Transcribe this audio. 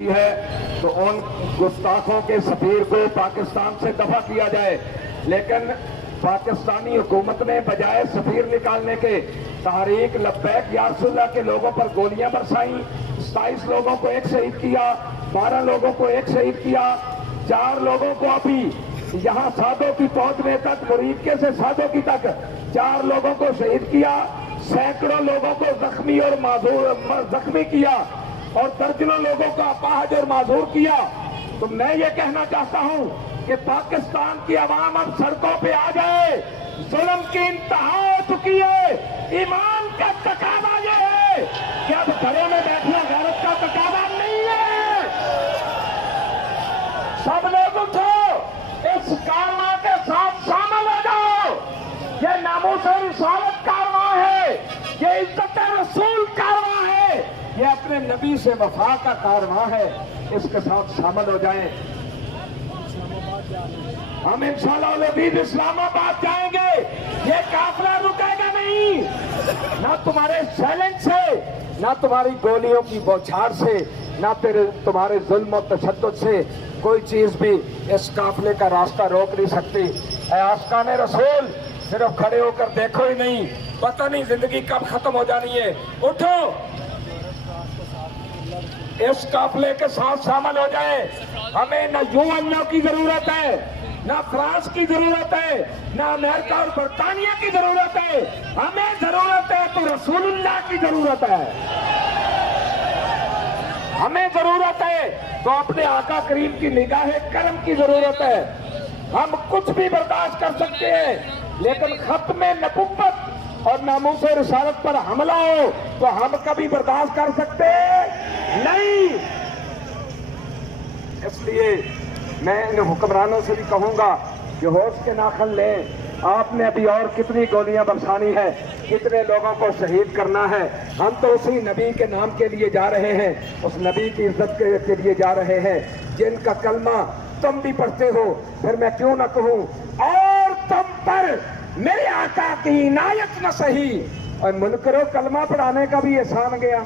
ہے تو ان گستاخوں کے سفیر کو پاکستان سے دفع کیا جائے، لیکن پاکستانی حکومت نے بجائے سفیر نکالنے کے تحریک لبیک یا رسول اللہ کے لوگوں پر گولیاں برسائیں، 27 لوگوں کو ایک شہید کیا، 12 لوگوں کو ایک شہید کیا، 4 لوگوں کو ابھی یہاں سادوں کی پہنچنے تک مریدکے سے سادوں کی تک 4 لوگوں کو شہید کیا، سینکڑوں لوگوں کو زخمی اور زخمی کیا اور درجنوں لوگوں کا اپاہج اور معذور کیا۔ تو میں یہ کہنا چاہتا ہوں کہ پاکستان کی عوام اب سڑکوں پہ آ جائے، ظلم کی انتہا ہو چکی ہے، ایمان کا تقاضا یہ ہے کہ اب گھروں میں بیٹھنا غیرت کا تقاضا نہیں ہے۔ سب لوگ اٹھو، اس کارواں کے ساتھ شامل ہو جاؤ۔ یہ ناموس رسالت کارواں ہے، یہ عزت رسول کارواں ہے، یہ اپنے نبی سے وفا کا کارواں ہے، اس کے ساتھ شامل ہو جائیں۔ ہم انشاءاللہ العزیز اسلام آباد جائیں گے، یہ قافلہ رکے گا نہیں، نہ تمہارے چیلنج سے، نہ تمہاری گولیوں کی بوچھار سے، نہ تمہارے ظلم و تشدد سے کوئی چیز بھی اس قافلے کا راستہ روک نہیں سکتی۔ اے عاشقان رسول، صرف کھڑے ہو کر دیکھو ہی نہیں، پتہ نہیں زندگی کب ختم ہو جانی ہے۔ اٹھو، اس قافلے کے ساتھ شامل ہو جائے۔ ہمیں نہ یو کی ضرورت ہے، نہ فرانس کی ضرورت ہے، نہ امریکہ اور برطانیہ کی ضرورت ہے، ہمیں ضرورت ہے تو رسول اللہ کی ضرورت ہے۔ ہمیں ضرورت ہے تو اپنے آقا کریم کی نگاہ کرم کی ضرورت ہے۔ ہم کچھ بھی برداشت کر سکتے ہیں، لیکن ختم نبوت اور ناموس رسالت پر حملہ ہو تو ہم کبھی برداشت کر سکتے نہیں۔ اس لیے میں ان حکمرانوں سے بھی کہوں گا کہ ہوش کے ناخن لیں، آپ نے ابھی اور کتنی گولیاں برسانی ہے، کتنے لوگوں کو شہید کرنا ہے۔ ہم تو اسی نبی کے نام کے لیے جا رہے ہیں، اس نبی کی عزت کے لیے جا رہے ہیں جن کا کلمہ تم بھی پڑھتے ہو، پھر میں کیوں نہ کہوں اور تم پر میرے آقا کی عنایت نہ سہی۔ اور منکروں کلمہ پڑھانے کا بھی احسان گیا۔